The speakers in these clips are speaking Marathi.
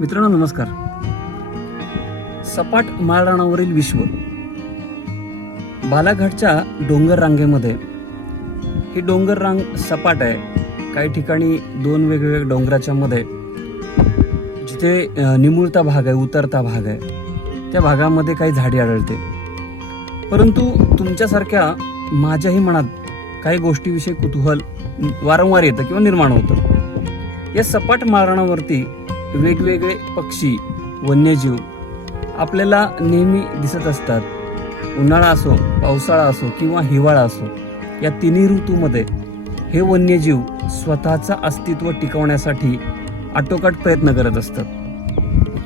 मित्रांनो नमस्कार. सपाट माळरानावरील विश्व बालाघाटच्या डोंगर रांगेमध्ये. ही डोंगर रांग सपाट आहे. काही ठिकाणी दोन वेगवेगळ्या डोंगराच्या मध्ये. जिथे निमुळता भाग आहे उतरता भाग आहे. त्या भागामध्ये काही झाडी आढळते. परंतु तुमच्यासारख्या माझ्याही मनात काही गोष्टीविषयी कुतूहल वारंवार येतं किंवा निर्माण होतं. या सपाट माळरानावरती वेगवेगळे पक्षी वन्यजीव आपल्याला नेहमी दिसत असतात. उन्हाळा असो पावसाळा असो किंवा हिवाळा असो या तिन्ही ऋतूमध्ये हे वन्यजीव स्वतःचं अस्तित्व टिकवण्यासाठी आटोकाट प्रयत्न करत असतात.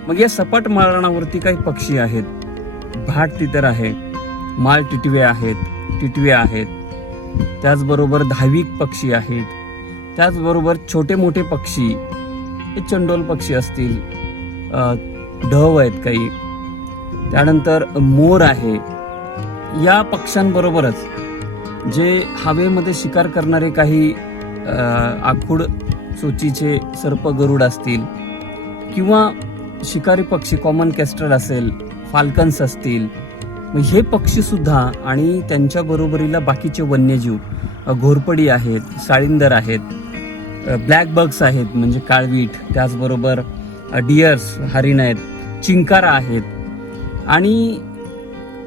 मग या सपाट माळरानावरती काही पक्षी आहेत. भाट तितर आहे माळ टिटवे आहेत टिटवे आहेत. त्याचबरोबर धाविक पक्षी आहेत. त्याचबरोबर छोटे मोठे पक्षी चंडोल पक्षी असतील ढव आहेत काही. त्यानंतर मोर आहे. या पक्ष्यांबरोबरच जे हवेमध्ये शिकार करणारे काही आखूड चोचीचे सर्प गरुड असतील किंवा शिकारी पक्षी कॉमन कॅस्टर असेल फाल्कन्स असतील मग हे पक्षीसुद्धा आणि त्यांच्या बरोबरीला बाकीचे वन्यजीव घोरपडी आहेत साळिंदर आहेत ब्लॅक बग्स आहेत म्हणजे काळवीट त्याचबरोबर डियर्स हरिण आहेत चिंकारा आहेत आणि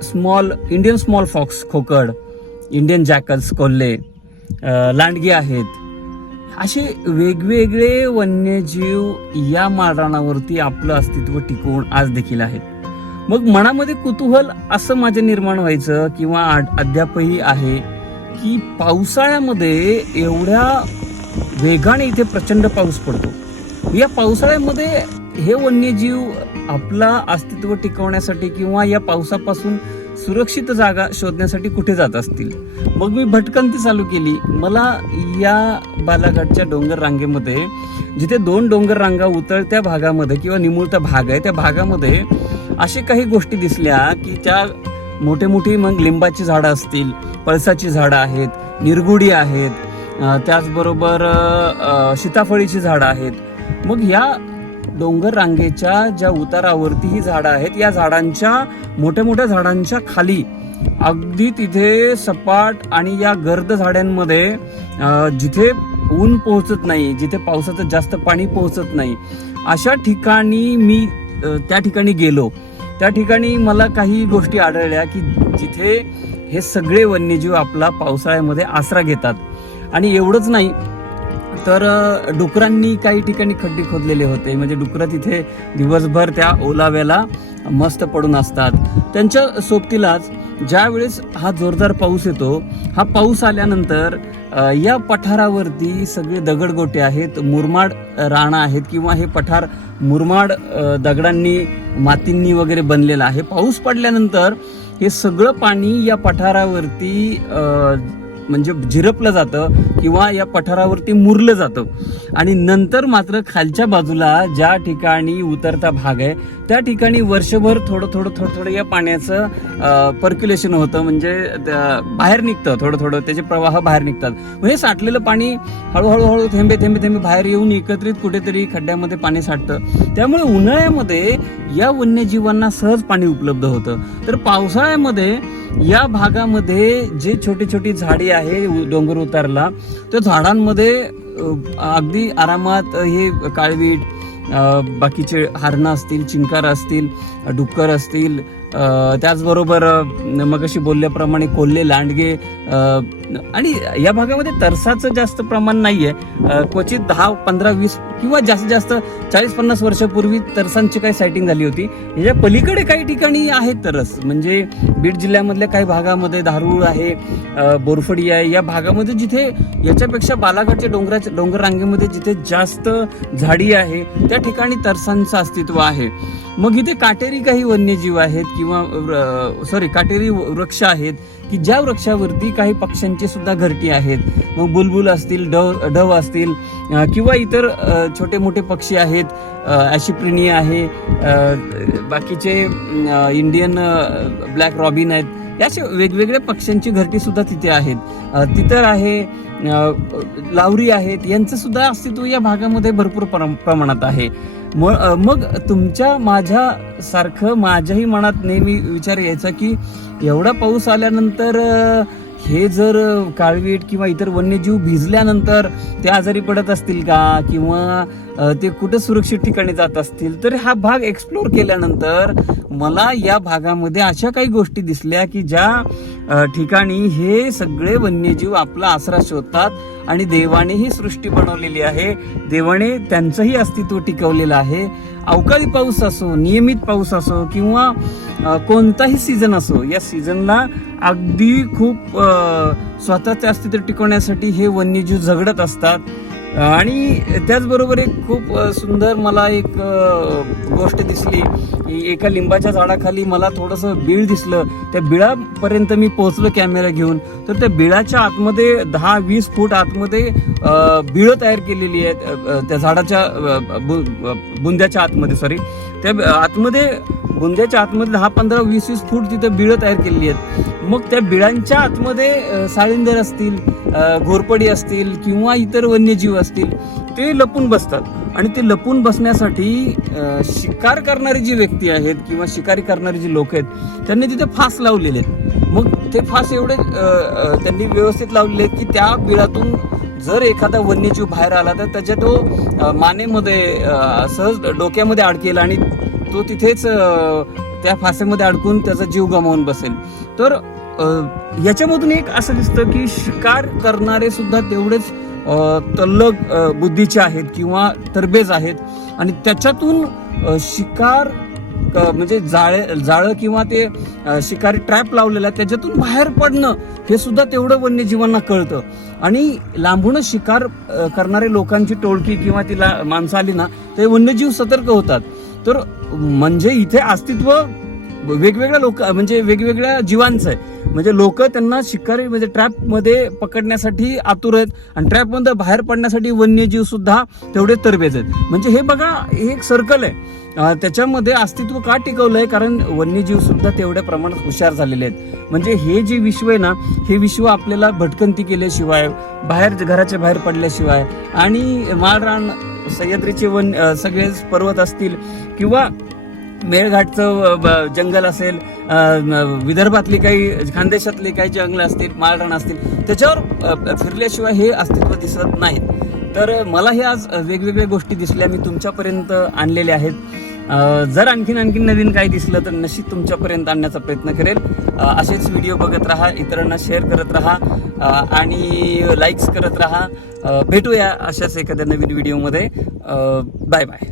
स्मॉल इंडियन स्मॉल फॉक्स खोकड इंडियन जॅकल्स कोल्हे लांडगे आहेत. असे वेगवेगळे वन्यजीव या माळरानावरती आपलं अस्तित्व टिकवून आज देखील आहेत. मग मनामध्ये कुतूहल असं माझ्या निर्माण व्हायचं किंवा अद्यापही आहे की पावसाळ्यामध्ये एवढ्या वेगाने इथे प्रचंड पाऊस पडतो. या पावसाळ्यामध्ये हे वन्यजीव आपला अस्तित्व टिकवण्यासाठी किंवा या पावसापासून सुरक्षित जागा शोधण्यासाठी कुठे जात असतील? मग मी भटकंती चालू केली. मला या बालाघाटच्या डोंगर रांगेमध्ये जिथे दोन डोंगर रांगा उतळत्या भागामध्ये किंवा निमुळता भाग आहे त्या भागामध्ये असे काही गोष्टी दिसल्या की त्या मोठे मोठी मग लिंबाची झाडं असतील पळसाची झाडं आहेत निरगुडी आहेत त्याचबरोबर सीताफळीची झाडं आहेत. मग या डोंगर रांगेच्या ज्या उतारावरती ही झाडं आहेत या झाडांच्या मोठ्या मोठ्या झाडांच्या खाली अगदी तिथे सपाट आणि या गर्द झाडांमध्ये जिथे ऊन पोहोचत नाही जिथे पावसाचं जास्त पाणी पोहोचत नाही अशा ठिकाणी मी त्या ठिकाणी गेलो. त्या ठिकाणी मला काही गोष्टी आढळल्या की जिथे हे सगळे वन्यजीव आपला पावसाळ्यामध्ये आसरा घेतात. आणि एवढंच नाही तर डुकरांनी काही ठिकाणी खड्डे खोदलेले होते. म्हणजे डुकरं तिथे दिवसभर त्या ओलाव्याला मस्त पडून असतात. त्यांच्या सोबतीलाच ज्यावेळेस हा जोरदार पाऊस येतो हा पाऊस आल्यानंतर या पठारावरती सगळे दगडगोटे आहेत मुरमाड राणा आहेत किंवा हे पठार मुरमाड दगडांनी मातींनी वगैरे बनलेलं आहे. पाऊस पडल्यानंतर हे सगळं पाणी या पठारावरती म्हणजे झिरपलं जातं किंवा या पठारावरती मुरलं जातं. आणि नंतर मात्र खालच्या बाजूला ज्या ठिकाणी उतरता भाग आहे त्या ठिकाणी वर्षभर थोडं थोडं थोडं थोडं या पाण्याचं पर्क्युलेशन होतं. म्हणजे बाहेर निघतं थोडं थोडं. त्याचे प्रवाह बाहेर निघतात. हे साठलेलं पाणी हळूहळू हळू थेंबे थेंबे थेंबे बाहेर येऊन एकत्रित कुठेतरी खड्ड्यामध्ये पाणी साठतं. त्यामुळे उन्हाळ्यामध्ये या वन्यजीवांना सहज पाणी उपलब्ध होतं. तर पावसाळ्यामध्ये या भागामध्ये जे छोटी छोटी झाडी आहे डोंगर उतारला. त्या झाडांमध्ये अगदी आरामात हे काळवीट बाकीचे हरणं असतील चिंकार असतील डुक्कर असतील त्याचबरोबर मग मगाशी बोलल्याप्रमाणे कोल्हे लांडगे आणि या भागामध्ये तरसाचं जास्त प्रमाण नाहीये. आहे क्वचित दहा पंधरा वीस किंवा जास्तीत जास्त चाळीस पन्नास वर्षापूर्वी तरसांची काही सायटिंग झाली होती. याच्या पलीकडे काही ठिकाणी आहेत तरस. म्हणजे बीड जिल्ह्यामधल्या काही भागामध्ये धारूळ आहे बोरफडी आहे. या भागामध्ये जिथे याच्यापेक्षा बालाघाटच्या डोंगराच्या डोंगर रांगेमध्ये जिथे जास्त झाडी आहे त्या ठिकाणी तरसांचं अस्तित्व आहे. मग इथे काटेरी काही वन्यजीव आहेत किंवा किंवा सॉरी काटेरी वृक्ष आहेत की ज्या वृक्षावरती काही पक्ष्यांची सुद्धा घरटी आहेत. मग बुलबुल असतील डव डव असतील किंवा इतर छोटे मोठे पक्षी आहेत ॲशिप्रिनी आहे बाकीचे इंडियन ब्लॅक रॉबिन आहेत. अशा वेगवेगळ्या पक्ष्यांची घरटी सुद्धा तिथे आहेत. तितर आहे लावरी आहेत यांचं सुद्धा अस्तित्व या भागामध्ये भरपूर प्रमाणात आहे. मग तुमच्या माझ्या सारखं माझ्याही मनात नेहमी विचार यायचा की एवढा पाऊस आल्यानंतर हे जर काळवीट किंवा इतर वन्यजीव भिजल्यानंतर ते आजारी पडत असतील का? किंवा ते कुठं सुरक्षित ठिकाणी जात असतील? तर हा भाग एक्सप्लोर केल्यानंतर मला या भागामध्ये अशा काही गोष्टी दिसल्या की ज्या ठिकाणी हे सगळे वन्यजीव आपला आसरा शोधतात. आणि देवाने ही सृष्टी बनवलेली आहे. देवाने त्यांचंही अस्तित्व टिकवलेलं आहे. अवकाळी पाऊस असो नियमित पाऊस असो किंवा कोणताही सीझन असो या सीझनला अगदी खूप स्वतःचे अस्तित्व टिकवण्यासाठी हे वन्यजीव झगडत असतात. आणि त्याचबरोबर एक खूप सुंदर मला एक गोष्ट दिसली की एका लिंबाच्या झाडाखाली मला थोडंसं बीळ दिसलं. त्या बिळापर्यंत मी पोहोचलो कॅमेरा घेऊन. तर त्या बिळाच्या आतमध्ये दहा वीस फूट आतमध्ये बिळं तयार केलेली आहेत. त्या झाडाच्या बु- बुंद्याच्या आतमध्ये सॉरी त्या आतमध्ये बुंद्याच्या आतमध्ये दहा पंधरा वीस वीस फूट तिथं बिळं तयार केलेली आहेत. मग त्या बिळांच्या आतमध्ये साळिंदर असतील घोरपडी असतील किंवा इतर वन्यजीव असतील ते लपून बसतात. आणि ते लपून बसण्यासाठी शिकार करणारी जी व्यक्ती आहेत किंवा शिकारी करणारी जी लोक आहेत त्यांनी तिथे फास लावलेले आहेत. मग ते फास एवढे त्यांनी व्यवस्थित लावलेले आहेत की त्या बिळातून जर एखादा वन्यजीव बाहेर आला तर त्याच्या तो मानेमध्ये सहज डोक्यामध्ये अडकेल आणि तो तिथेच त्या फासेमध्ये अडकून त्याचा जीव गमावून बसेल. तर याच्यामधून एक असं दिसतं की शिकार करणारे सुद्धा तेवढेच तल्लग बुद्धीचे आहेत किंवा तरबेज आहेत. आणि त्याच्यातून शिकार क- म्हणजे जाळे जाळं किंवा ते शिकारी ट्रॅप लावलेला त्याच्यातून बाहेर पडणं हे सुद्धा तेवढं वन्यजीवांना कळतं. आणि लांबूनच शिकार करणारे लोकांची टोळकी किंवा तिला माणसं आली ना ते वन्यजीव सतर्क होतात. तर म्हणजे इथे अस्तित्व वेगवेगळ्या लोक म्हणजे वेगवेगळ्या जीवांचं आहे. म्हणजे लोक त्यांना शिकारी म्हणजे ट्रॅपमध्ये पकडण्यासाठी आतुर आहेत आणि ट्रॅपमध्ये बाहेर पडण्यासाठी वन्यजीव सुद्धा तेवढे तरबेज आहेत. म्हणजे हे बघा हे एक सर्कल आहे. त्याच्यामध्ये अस्तित्व का टिकवलंय? कारण वन्यजीव सुद्धा तेवढ्या प्रमाणात हुशार झालेले आहेत. म्हणजे हे जे विश्व आहे ना हे विश्व आपल्याला भटकंती केल्याशिवाय बाहेर घराच्या बाहेर पडल्याशिवाय आणि माळरान सह्याद्रीचे वन सगळे पर्वत असतील किंवा मेळघाटचं ब- जंगल असेल विदर्भातली काही खानदेशातली काही जंगल असतील माळरान असतील त्याच्यावर फिरल्याशिवाय हे अस्तित्व दिसत नाहीत. तर मला हे आज वेगवेगळ्या गोष्टी दिसल्या मी तुमच्यापर्यंत आणलेल्या आहेत. जर आणखीन आणखीन नवीन काही दिसलं तर नशीब तुमच्यापर्यंत आणण्याचा प्रयत्न करेल. असेच व्हिडिओ बघत राहा इतरांना शेअर करत राहा आणि लाईक्स करत राहा. भेटूया अशाच एखाद्या नवीन व्हिडिओमध्ये. Bye bye